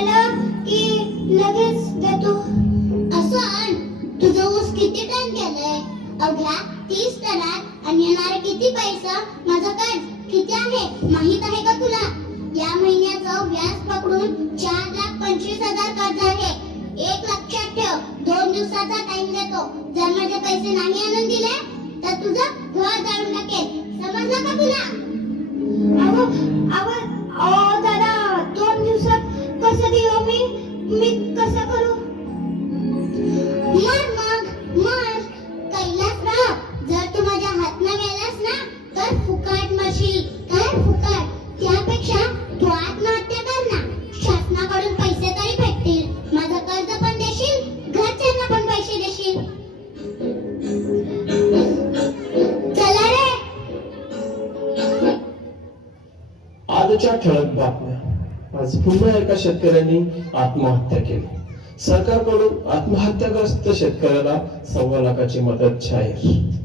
मिळालं की लगेच देतो. असं आण. तुझं ऊस किती टन केलंय? अवघ्या 30 टनात. आणि येणारे किती पैसा? माझं कर्ज किती आहे माहित आहे का तुला? या महिन्याचं व्याज पकडून 4,25,000 कर्ज आहे. एक लक्षात ठेव, 2 दिवसाचा टाइम देतो. जर माझे पैसे नाही आणून दिले तर तुझं घर जाळून टाकेल. समजलं का तुला? अहो दादा, 2 दिवसात कसं देऊ मी कसं करू? मर कैलासराव, जर तू माझ्या हातनं गेलास ना तर फुकट मरशील. काय फुकट? त्यापेक्षा तू आत्महत्या कर ना. शासनाकडून पैसे तरी भेटतील. माझं कर्ज पण देशील, घरच्यांना पण पैसे देशील. चला रे. आजच्या ठळक बातम्या. आज पुन्हा एका शेतकऱ्यांनी आत्महत्या केली. सरकारकडून आत्महत्याग्रस्त शेतकऱ्याला 1.25 लाखाची मदत जाहीर.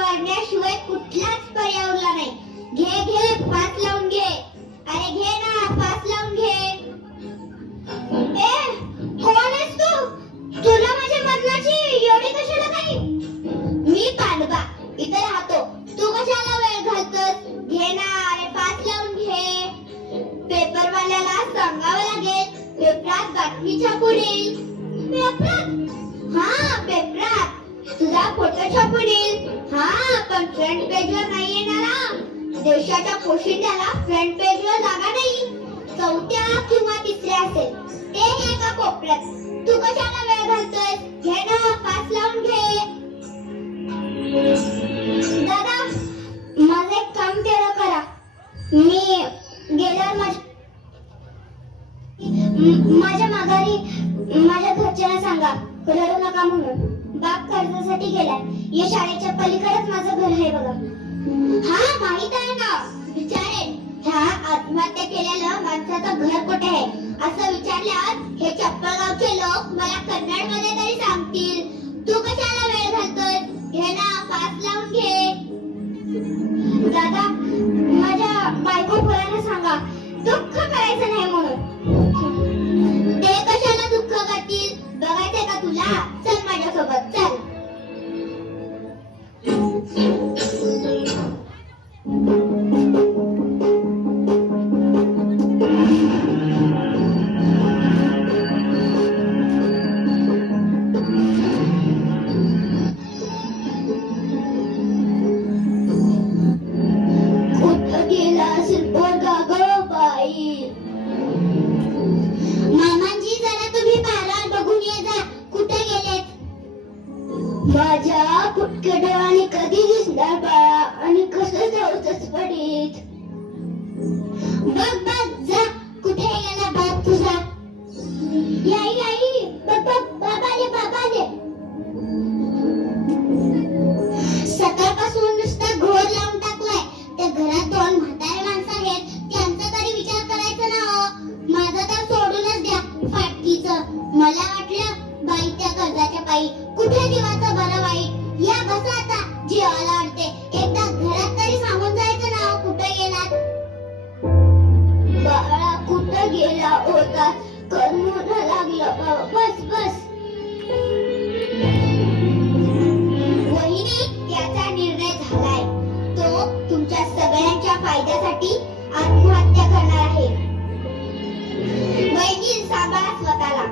मरण्याशिवाय कुठलाच पर्याय उरला नाही. घे फास लावून घे. अरे घे ना, फास लावून घे. कोण आहेस तू? तुला माझ्या मरणाची एवढी कशाला काही? मी पांडवा इथे राहतो. तू कशाला वेळ घालतोस? घे ना, अरे फास लावून घे. पेपरवाल्याला सांगावं लागेल. पेपरात बातमी छापून येईल. पेपरात? हा, पेपरात तुझा फोटो छापून येईल. हा, पण फ्रंट पेजवर नाही येणार. देशाच्या पोशिंद्याला फ्रंट पेजवर जागा नाही. 4थ्या किंवा 3ऱ्या असेल, ते एका कोपऱ्यात. तू कशाला वेळ घालतोय? घे ना, फास लावून घे. दादा, माझं एक काम तेवढं करा. मी गेल्यावर माझ्या माघारी माझ्या घरच्यांना सांगा रडू नका म्हणून. बाप कर्जासाठी गेलाय. या शाळेच्या पलीकडेच माझं घर आहे बघा. हा, माहित आहे ना. विचारेन. ह्या आत्महत्या केलेलं माणसाचं घर कुठे आहे असं विचारल्यावर हे चप्पलगावचे लोक मला कन्नडमध्ये तरी सांगतील. तू कशाला वेळ घालतोय? घे ना, फास लावून घे. दादा, माझ्या बायको पोरांना सांगा दुःख करायचं नाही म्हणून. ते कशाला दुःख करतील? बघायचंय का तुला? चल माझ्यासोबत, चल. कुठं गेला असेल पोरगा गं बाई? मामांजी, जरा तुम्ही पारावर बघून ये जा. कुठे गेलेत? माझ्या फुटक्या डोळ्याने कधी दिसणार बाळा? आणि कसं जाऊच पडीत? बघ जा, कुठे गेला बाप तुझा? आई, बघ बाबाले. सकाळपासून नुसता घोर लावून टाकलाय. त्या घरात 2 म्हातारे माणसं आहेत, त्यांचा तरी विचार करायचा ना हो. माझं तर सोडूनच द्या फाटकीचं. मला वाटलं बाई त्या कर्जाच्या पायी कुठे जीवाचं बरं वाईट. या बसा आता, जीवाला वाटते. एकदा घरात तरी सांगून जायचं ना कुठे गेलात? बाळा कुठं गेला होता? करमून लागलं बाबा. बस. वहिनी, त्याचा निर्णय झालाय. तो तुमच्या सगळ्यांच्या फायद्यासाठी आत्महत्या करणार आहे. वहिनी सांभाळा स्वतःला.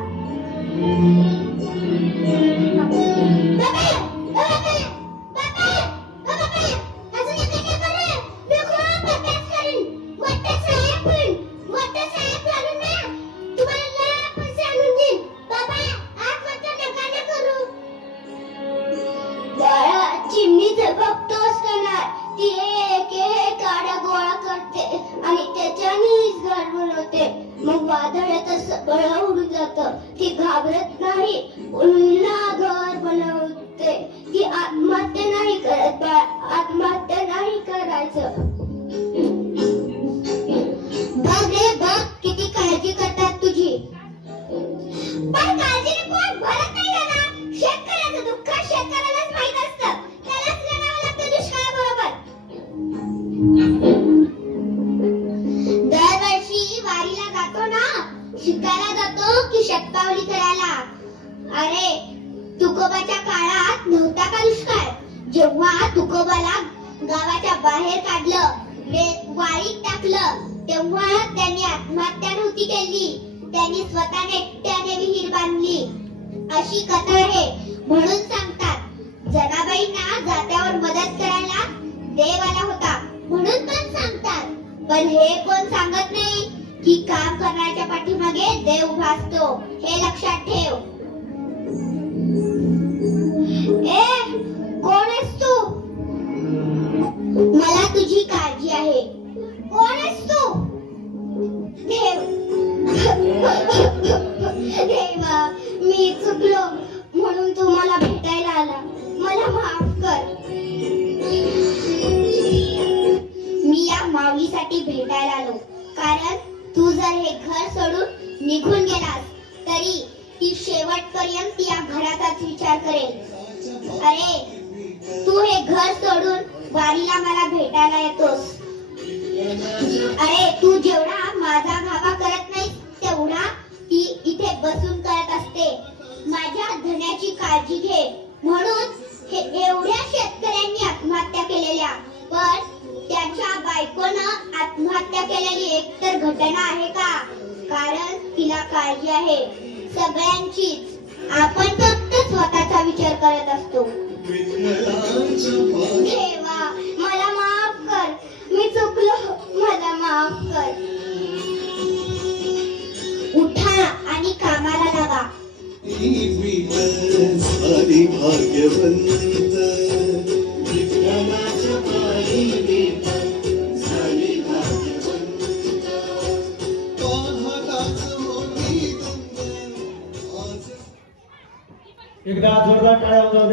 चिमणीचे बघतोस का नाही? ती एक एक काड्या गोळा करते आणि त्याच्यानेच घर बनवते. मग वादळ येतं, सगळं उडून जातं. ती घाबरत नाही, पुन्हा घर बनवते. ती आत्महत्या नाही करत बाळ, आत्महत्या नाही करायचं. बघ रे बघ, किती काळजी करतात तुझी. पण काळजीने पोट भरत नाही का ना? शेतकऱ्याचं दुःख शेतकऱ्यालाच माहित असतं. त्यालाच लढावं लागतं दुष्काळाबरोबर. दरवर्षी वारीला जातो ना, शिकायला जातो की शतपावली करायला. अरे तुकोबाच्या काळात नव्हता का दुष्काळ? जेव्हा तुकोबाला गावाच्या बाहेर काढलं, वाळीत टाकलं, तेव्हा त्यांनी आत्महत्या नव्हती केली. त्यांनी स्वतःने एकट्याने विहीर बांधली. अशी कथा आहे. म्हणून सांगतात जनाबाईंना जात्यावर मदत करायला देव आला होता, म्हणून पण सांगतात. पण हे कोण सांगत नाही की काम करण्याच्या पाठीमागे देव उभा असतो. हे लक्षात ठेव. ए कोण आहेस तू? मला तुझी काळजी आहे. कोण आहेस तू? देव. देवा, मी चुकलो म्हणून तू मला भेटायला आला. मला माफ कर. मी या माऊलीसाठी भेटायला आलो, कारण तू जर हे घर सोडून निघून गेलास तरी ती शेवटपर्यंत या घराचाच विचार करेल. अरे तू हे घर सोडून वारीला मला भेटायला येतोस. अरे तू जेवढा माझा घावा करत नाही तेवढा ती इथे बसून करत असते. माझ्या धन्याची काळजी घे. म्हणून हे एवढ्या शेतकऱ्यांनी आत्महत्या केलेल्या, पण त्याच्या बायकोनं आत्महत्या केलेली एकतर घटना आहे का? कारण तिला काळजी आहे सगळ्यांचीच. आपण फक्त स्वतःचा विचार करत असतो. देवा, मला माफ कर. मी चुकलो, मला माफ कर. उठा आणि कामाला लागा. एकदा जोरदार टाळ्या वाजवा.